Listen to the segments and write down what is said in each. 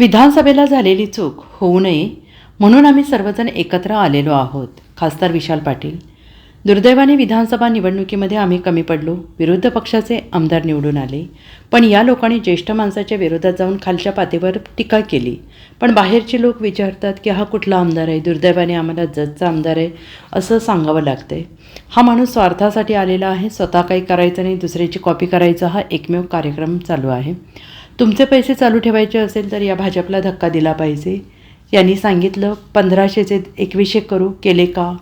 विधानसभेला झालेली चूक होऊ नये म्हणून आम्ही सर्वजण एकत्र आलेलो आहोत खासदार विशाल पाटील. दुर्दैवाने विधानसभा निवडणुकीमध्ये आम्ही कमी पडलो विरोध पक्षाचे आमदार निवडून आले. पण या लोकांनी ज्येष्ठ माणसाच्या विरोधात जाऊन खालच्या पातळीवर टीका केली. पण बाहेरचे लोक विचारतात की हा कुठला आमदार आहे? दुर्दैवाने आम्हाला जजचा आमदार आहे असं सांगावं लागतंय. हा माणूस स्वार्थासाठी आलेला आहे स्वतः काही करायचं नाही दुसऱ्याची कॉपी करायचा हा एकमेव कार्यक्रम चालू आहे. तुमचे पैसे चालू ठेवायचे असेल तर या भाजपला धक्का दिला पाहिजे. यांनी सांगितलं पंधराशेचे एकवीसशे करू केले का?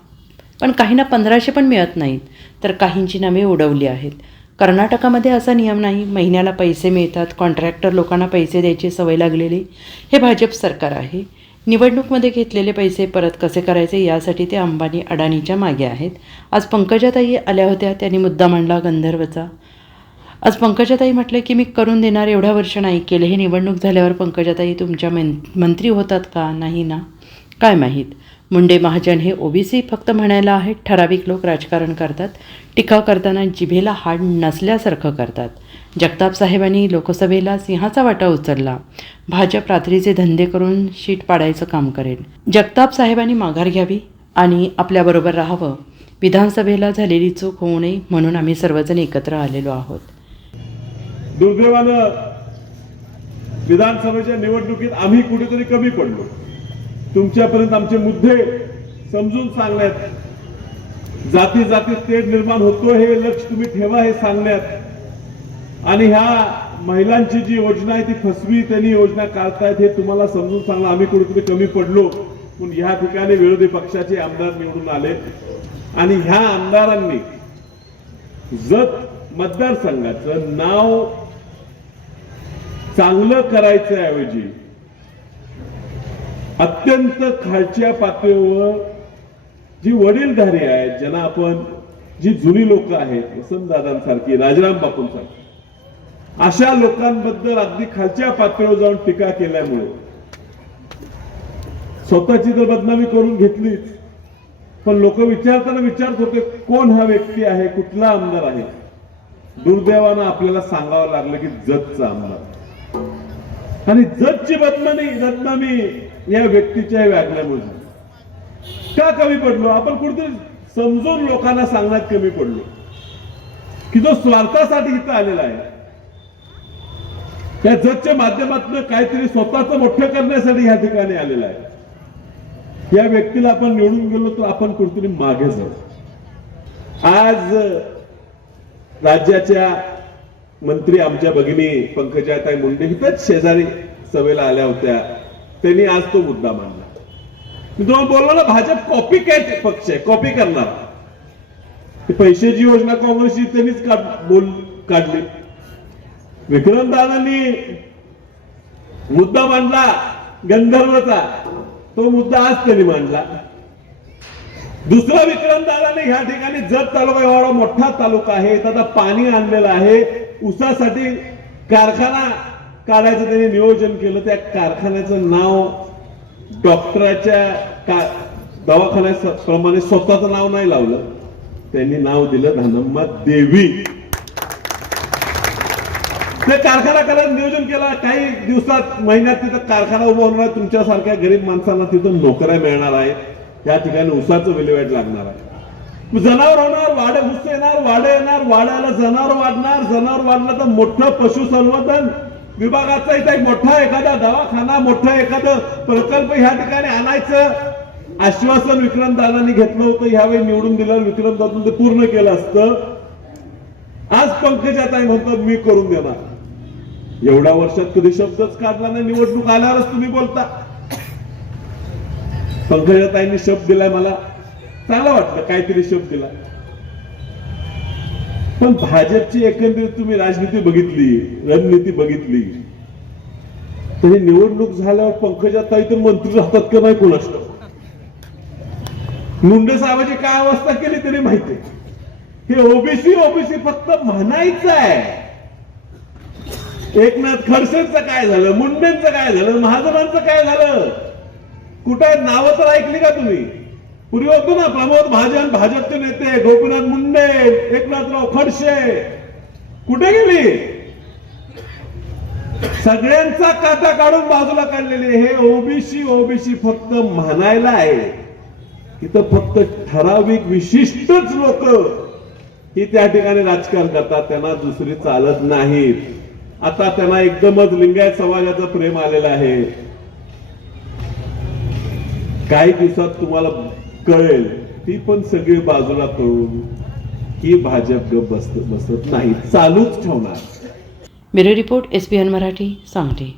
पण काहींना पंधराशे पण मिळत नाहीत तर काहींची नावे उडवली आहेत. कर्नाटकामध्ये असा नियम नाही महिन्याला पैसे मिळतात कॉन्ट्रॅक्टर लोकांना पैसे द्यायची सवय लागलेली. हे भाजप सरकार आहे. निवडणूकमध्ये घेतलेले पैसे परत कसे करायचे यासाठी ते अंबानी अडाणीच्या मागे आहेत. आज पंकजाताई आल्या होत्या त्यांनी मुद्दा मांडला गंधर्वचा. आज पंकजाताई म्हटले की मी करून देणार एवढ्या वर्ष नाही केले. हे निवडणूक झाल्यावर पंकजाताई तुमच्या मं मंत्री होतात का? नाही ना? काय माहीत? मुंडे महाजन हे ओबीसी फक्त म्हणायला आहेत ठराविक लोक राजकारण करतात टीका करताना जिभेला हाड नसल्यासारखं करतात. जगताप साहेबांनी लोकसभेला सिंहाचा वाटा उचलला. भाजप रात्रीचे धंदे करून शीट पाडायचं काम करेल. जगताप साहेबांनी माघार घ्यावी आणि आपल्याबरोबर राहावं. विधानसभेला झालेली चूक होऊ नये म्हणून आम्ही सर्वजण एकत्र आलेलो आहोत. दुर्दैवानं विधानसभेच्या निवडणुकीत आम्ही कुठेतरी कमी पडलो. तुमच्यापर्यंत आमचे मुद्दे समजून सांगण्यात जाती जाती तेढ निर्माण होतो हे लक्ष तुम्ही ठेवा हे सांगण्यात. आणि ह्या महिलांची जी योजना आहे ती फसवी त्यांनी योजना काढतायत हे तुम्हाला समजून सांगणं आम्ही कुठेतरी कमी पडलो. पण ह्या ठिकाणी विरोधी पक्षाचे आमदार निवडून आले. आणि ह्या आमदारांनी जत मतदारसंघाचं नाव चांगलं करायचं ऐवजी अत्यंत खालच्या पातळीवर जी वडीलधारी आहेत ज्यांना आपण जी जुनी लोक आहेत वसंतदादांसारखी राजाराम बापूंसारखी अशा लोकांबद्दल अगदी खालच्या पातळीवर जाऊन टीका केल्यामुळे स्वतःची तर बदनामी करून घेतलीच पण लोक विचारताना विचारत होते कोण हा व्यक्ती आहे कुठला आमदार आहे? दुर्दैवानं आपल्याला सांगावं लागलं की जतचा आमदार. आणि जगची बदनामी बदनामी या व्यक्तीच्या वागण्यामुळे झाली. का कमी पडलो? आपण कुठेतरी समजून लोकांना सांगण्यात कमी पडलो. की जो स्वार्थासाठी इथं आलेला आहे त्या जजच्या माध्यमातून काहीतरी स्वतःच मोठं करण्यासाठी या ठिकाणी आलेला आहे. या व्यक्तीला आपण निवडून गेलो तर आपण कुठेतरी मागे जाऊ. आज राज्याच्या मंत्री आमच्या भगिनी पंकजाताई मुंडे इथंच शेजारी सभेला आल्या होत्या. त्यांनी आज तो मुद्दा मांडला. मी तुम्हाला बोललो ना भाजप कॉपी काय पक्ष आहे? कॉपी करणार. पैशाची योजना काँग्रेसची त्यांनीच का बोल काढली. विक्रम दादांनी मुद्दा मांडला गंधर्वचा. तो मुद्दा आज त्यांनी मांडला. दुसरा विक्रम दादाने ह्या ठिकाणी जत तालुका एवढा मोठा तालुका आहे त्याचा पाणी आणलेला आहे. ऊसासाठी कारखाना काढायचं त्यांनी नियोजन केलं. त्या कारखान्याचं नाव डॉक्टराच्या का दवाखान्याप्रमाणे स्वतःचं नाव नाही लावलं. त्यांनी नाव दिलं धनम्मा देवी. ते कारखाना करायचं नियोजन केलं. काही दिवसात महिन्यात तिथं कारखाना उभा होणार आहे. तुमच्यासारख्या गरीब माणसांना तिथं नोकऱ्या मिळणार आहेत त्या ठिकाणी उसाचं विल्हेवाट लागणार आहे. जनावर होणार वाडे ऊस येणार वाडे येणार वाड्याला जनावर वाढणार जनावर वाढलं तर मोठं पशुसंवर्धन विभागाचा इथं एक मोठा एखादा दवाखाना मोठा एखादं प्रकल्प ह्या ठिकाणी आणायचं. आश्वासन विक्रम दादांनी घेतलं होतं ह्यावेळी निवडून दिलं विक्रम दादा ते पूर्ण केलं असतं. आज पंकजाताई म्हणतात मी करून देणार. एवढ्या वर्षात कधी शब्दच काढला नाही निवडणूक आल्यावरच तुम्ही बोलता. पंकजाताईंनी शब्द दिलाय मला. चांगला वाटलं काहीतरी शब्द दिला पण भाजपची एकंदरीत तुम्ही राजनीती बघितली रणनीती बघितली. तर ही निवडणूक झाल्यावर पंकजाताई तर मंत्री राहतात का नाही कोणाच? मुंडे साहेबांची काय अवस्था केली तरी माहिती हे ओबीसी ओबीसी फक्त म्हणायचं आहे. एकनाथ खडसेंचं काय झालं? मुंडेंचं काय झालं? महाजनांचं काय झालं? कुठं नावं तर ऐकली का तुम्ही? पूर्वी होतो ना प्रमोद महाजन भाजपचे नेते गोपीनाथ मुंडे एकनाथराव खडसे. कुठे गेली? सगळ्यांचा काटा काढून बाजूला काढलेले हे ओबीसी ओबीसी फक्त म्हणायला आहे. तिथं फक्त ठराविक विशिष्टच लोक ही त्या ठिकाणी राजकारण करतात. त्यांना दुसरी चालत नाहीत. आता त्यांना एकदमच लिंगायत समाजाचं प्रेम आलेलं आहे. काही दिवसात तुम्हाला कळेल. ती पण सगळी बाजूला करून ही भाजप गप बसत बसत नाही. चालूच ठेवणार. Bureau report S B N Marathi Sangli.